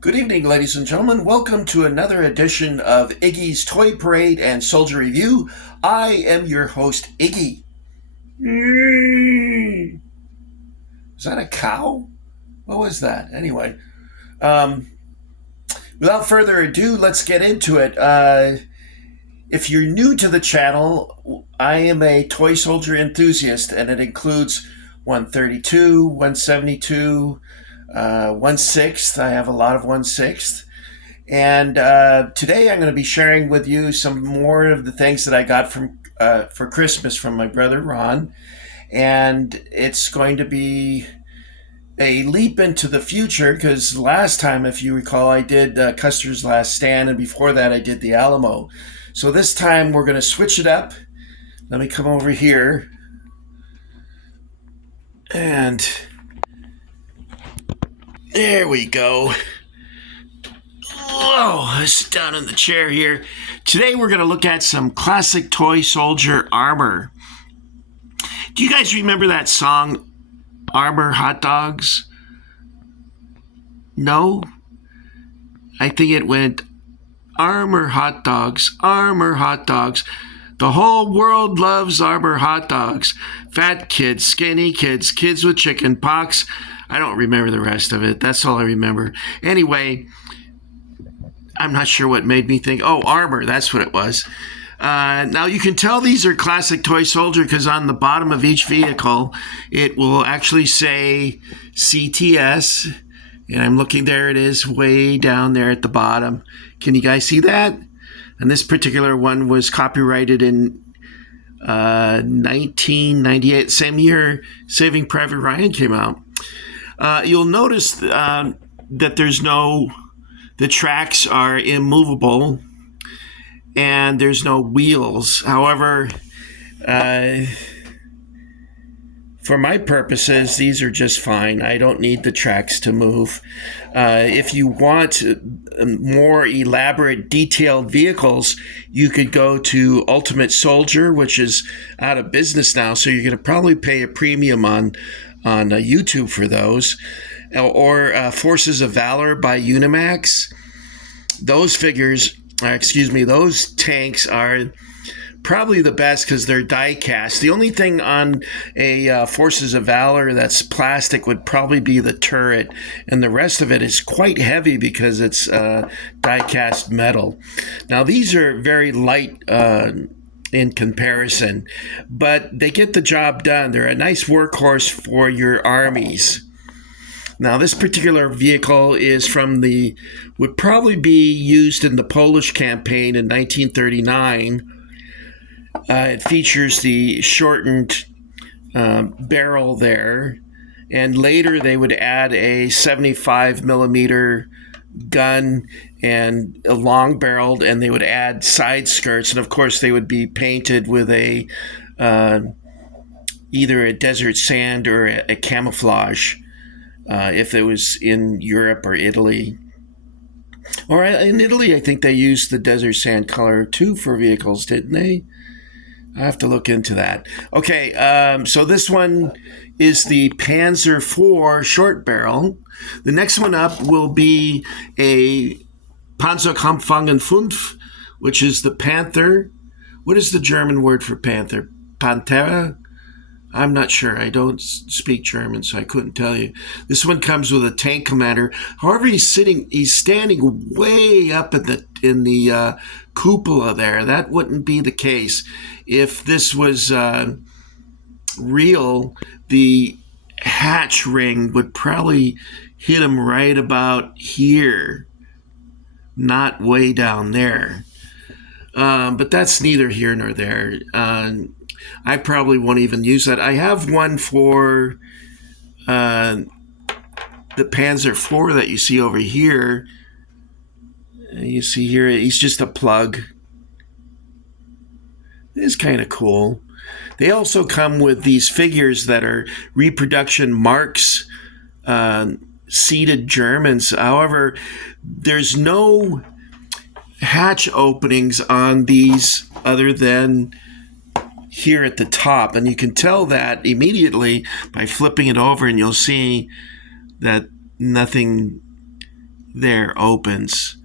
Good evening, ladies and gentlemen. Welcome to another edition of Iggy's Toy Parade and Soldier Review. I am your host, Iggy. Is that a cow? What was that? Anyway, um, without further ado, let's get into it. If you're new to the channel, I am a toy soldier enthusiast, and it includes 132, 172, 1/6. I have a lot of 1/6. And today I'm going to be sharing with you some more of the things that I got from for Christmas from my brother Ron. And it's going to be a leap into the future because last time, if you recall, I did Custer's Last Stand, and before that I did the Alamo. So this time we're going to switch it up. Let me come over here. And there we go. Whoa, I sit down in the chair here. Today we're going to look at some classic toy soldier armor. Do you guys remember that song, Armor Hot Dogs? No? I think it went, Armor Hot Dogs, Armor Hot Dogs. The whole world loves Armor Hot Dogs. Fat kids, skinny kids, kids with chicken pox. I don't remember the rest of it. That's all I remember. Anyway, I'm not sure what made me think, oh, armor, that's what it was. Now, you can tell these are classic toy soldier because on the bottom of each vehicle, it will actually say CTS. And I'm looking, there it is, way down there at the bottom. Can you guys see that? And this particular one was copyrighted in 1998, same year Saving Private Ryan came out. You'll notice that the tracks are immovable and there's no wheels. However, for my purposes, these are just fine. I don't need the tracks to move. If you want more elaborate, detailed vehicles, you could go to Ultimate Soldier, which is out of business now, so you're going to probably pay a premium on YouTube for those. Or Forces of Valor by Unimax. Those those tanks are probably the best because they're die cast. The only thing on a Forces of Valor that's plastic would probably be the turret, and the rest of it is quite heavy because it's die cast metal. Now, these are very light in comparison, but they get the job done. They're a nice workhorse for your armies. Now, this particular vehicle would probably be used in the Polish campaign in 1939. It features the shortened barrel there, and later they would add a 75 millimeter gun and a long barreled, and they would add side skirts, and of course they would be painted with either a desert sand or a camouflage. If it was in Europe or Italy. Or in Italy, I think they used the desert sand color too for vehicles, didn't they? I have to look into that. Okay, so this one is the Panzer IV short barrel. The next one up will be a Panzerkampfwagen 5, which is the Panther. What is the German word for Panther? Pantera? I'm not sure. I don't speak German, so I couldn't tell you. This one comes with a tank commander. However, he's standing way up in the cupola there. That wouldn't be the case if this was real. The hatch ring would probably hit him right about here, not way down there. But that's neither here nor there. I probably won't even use that. I have one for the Panzer IV that you see over here. You see here, he's just a plug. It's kind of cool. They also come with these figures that are reproduction marks, seated Germans. However, there's no hatch openings on these other than here at the top, and you can tell that immediately by flipping it over, and you'll see that nothing there opens.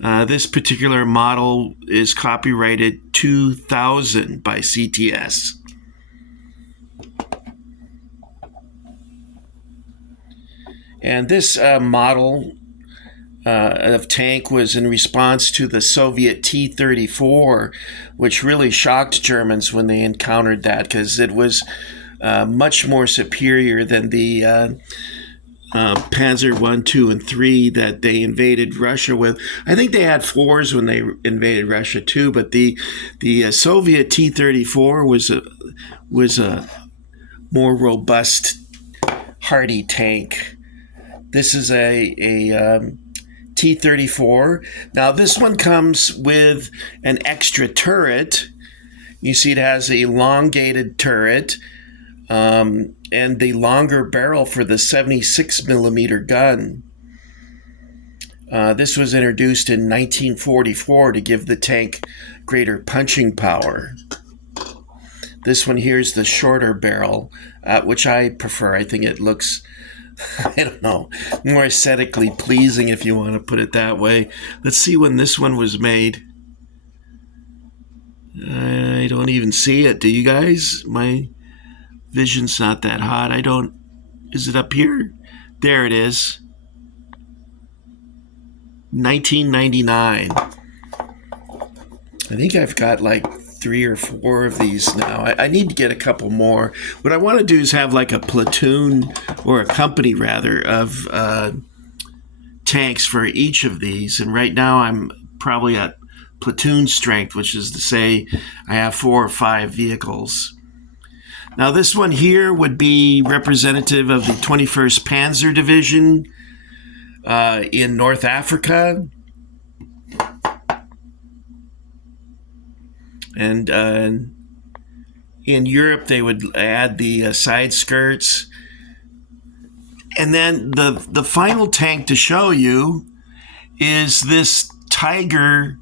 This particular model is copyrighted 2000 by CTS. And this model of tank was in response to the Soviet T-34, which really shocked Germans when they encountered that, because it was much more superior than the Panzer I, II, and III that they invaded Russia with. I think they had 4s when they invaded Russia too, but the Soviet T-34 was a more robust, hardy tank. This is a T-34. Now this one comes with an extra turret. You see it has a elongated turret and the longer barrel for the 76 millimeter gun. This was introduced in 1944 to give the tank greater punching power. This one here is the shorter barrel, which I prefer. I think it looks, I don't know, more aesthetically pleasing, if you want to put it that way. Let's see when this one was made. I don't even see it. Do you guys? My vision's not that hot. Is it up here? There it is. 1999. I think I've got like 3 or 4 of these now. I need to get a couple more. What I want to do is have like a platoon, or a company rather, of tanks for each of these. And right now I'm probably at platoon strength, which is to say I have 4 or 5 vehicles. Now this one here would be representative of the 21st Panzer Division in North Africa. And in Europe, they would add the side skirts. And then the final tank to show you is this Tiger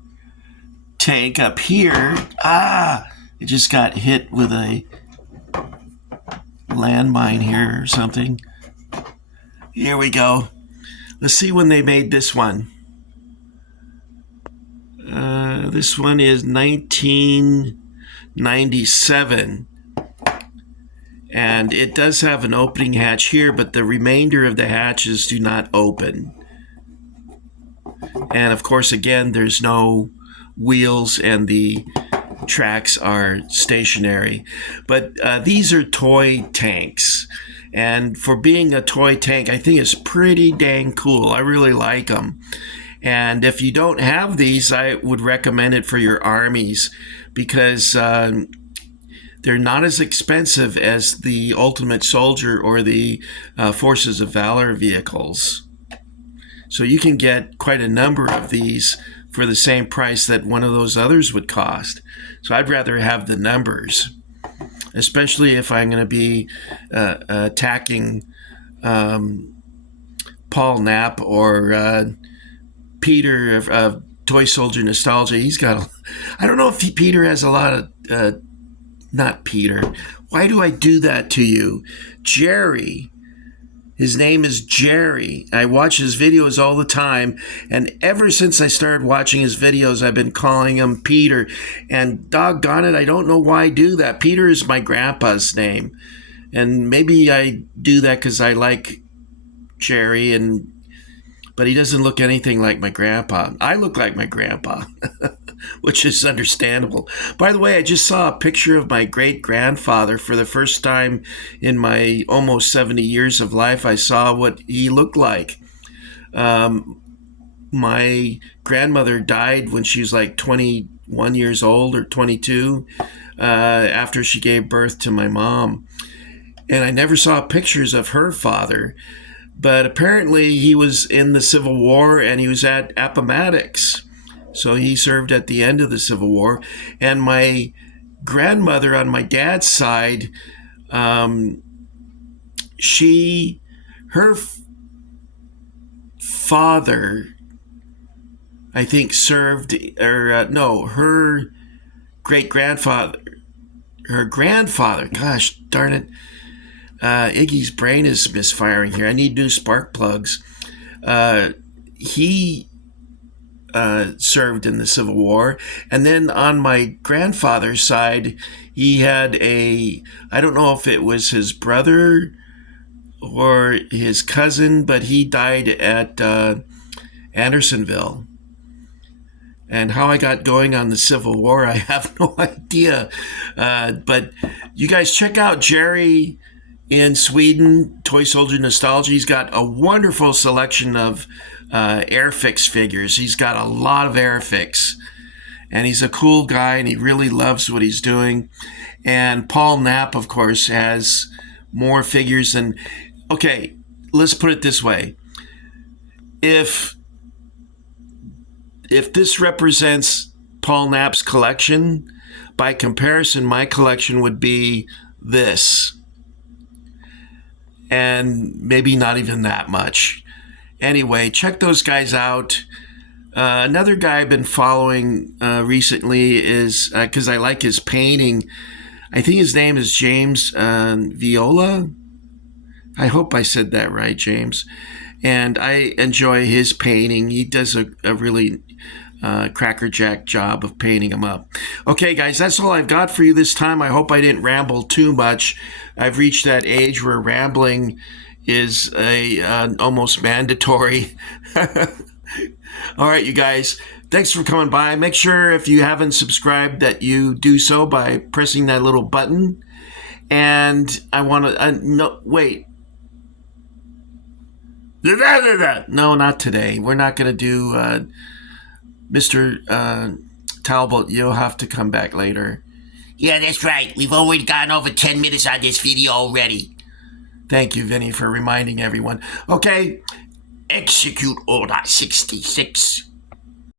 tank up here. It just got hit with a landmine here or something. Here we go. Let's see when they made this one. This one is 1997. And it does have an opening hatch here, but the remainder of the hatches do not open. And of course, again, there's no wheels and the tracks are stationary. But these are toy tanks. And for being a toy tank, I think it's pretty dang cool. I really like them. And if you don't have these, I would recommend it for your armies, because they're not as expensive as the Ultimate Soldier or the Forces of Valor vehicles. So you can get quite a number of these for the same price that one of those others would cost. So I'd rather have the numbers, especially if I'm going to be attacking Paul Knapp or Peter of Toy Soldier Nostalgia. He's got I don't know if Peter has a lot of, not Peter. Why do I do that to you? Jerry. His name is Jerry. I watch his videos all the time, and ever since I started watching his videos, I've been calling him Peter. And doggone it, I don't know why I do that. Peter is my grandpa's name. And maybe I do that because I like Jerry, but he doesn't look anything like my grandpa. I look like my grandpa, which is understandable. By the way, I just saw a picture of my great-grandfather for the first time in my almost 70 years of life. I saw what he looked like. My grandmother died when she was like 21 years old or 22 after she gave birth to my mom. And I never saw pictures of her father. But apparently he was in the Civil War and he was at Appomattox. So he served at the end of the Civil War. And my grandmother on my dad's side, her father, I think served, her great-grandfather, her grandfather, gosh darn it, Iggy's brain is misfiring here. I need new spark plugs. he served in the Civil War. And then on my grandfather's side, he had I don't know if it was his brother or his cousin, but he died at Andersonville. And how I got going on the Civil War, I have no idea. But you guys check out Jerry in Sweden, Toy Soldier Nostalgia. He's got a wonderful selection of Airfix figures. He's got a lot of Airfix. And he's a cool guy, and he really loves what he's doing. And Paul Knapp, of course, has more figures than... Okay, let's put it this way. If this represents Paul Knapp's collection, by comparison, my collection would be this. And maybe not even that much. Anyway, check those guys out. Another guy I've been following recently is, because I like his painting, I think his name is James Viola. I hope I said that right, James. And I enjoy his painting. He does a really crackerjack job of painting them up. Okay, guys, that's all I've got for you this time. I hope I didn't ramble too much. I've reached that age where rambling is almost mandatory. All right, you guys, thanks for coming by. Make sure if you haven't subscribed that you do so by pressing that little button. And I want to, no, wait. No, not today. We're not going to do Mr. Talbot. You'll have to come back later. Yeah, that's right. We've already gone over 10 minutes on this video already. Thank you, Vinny, for reminding everyone. Okay. Execute Order 66.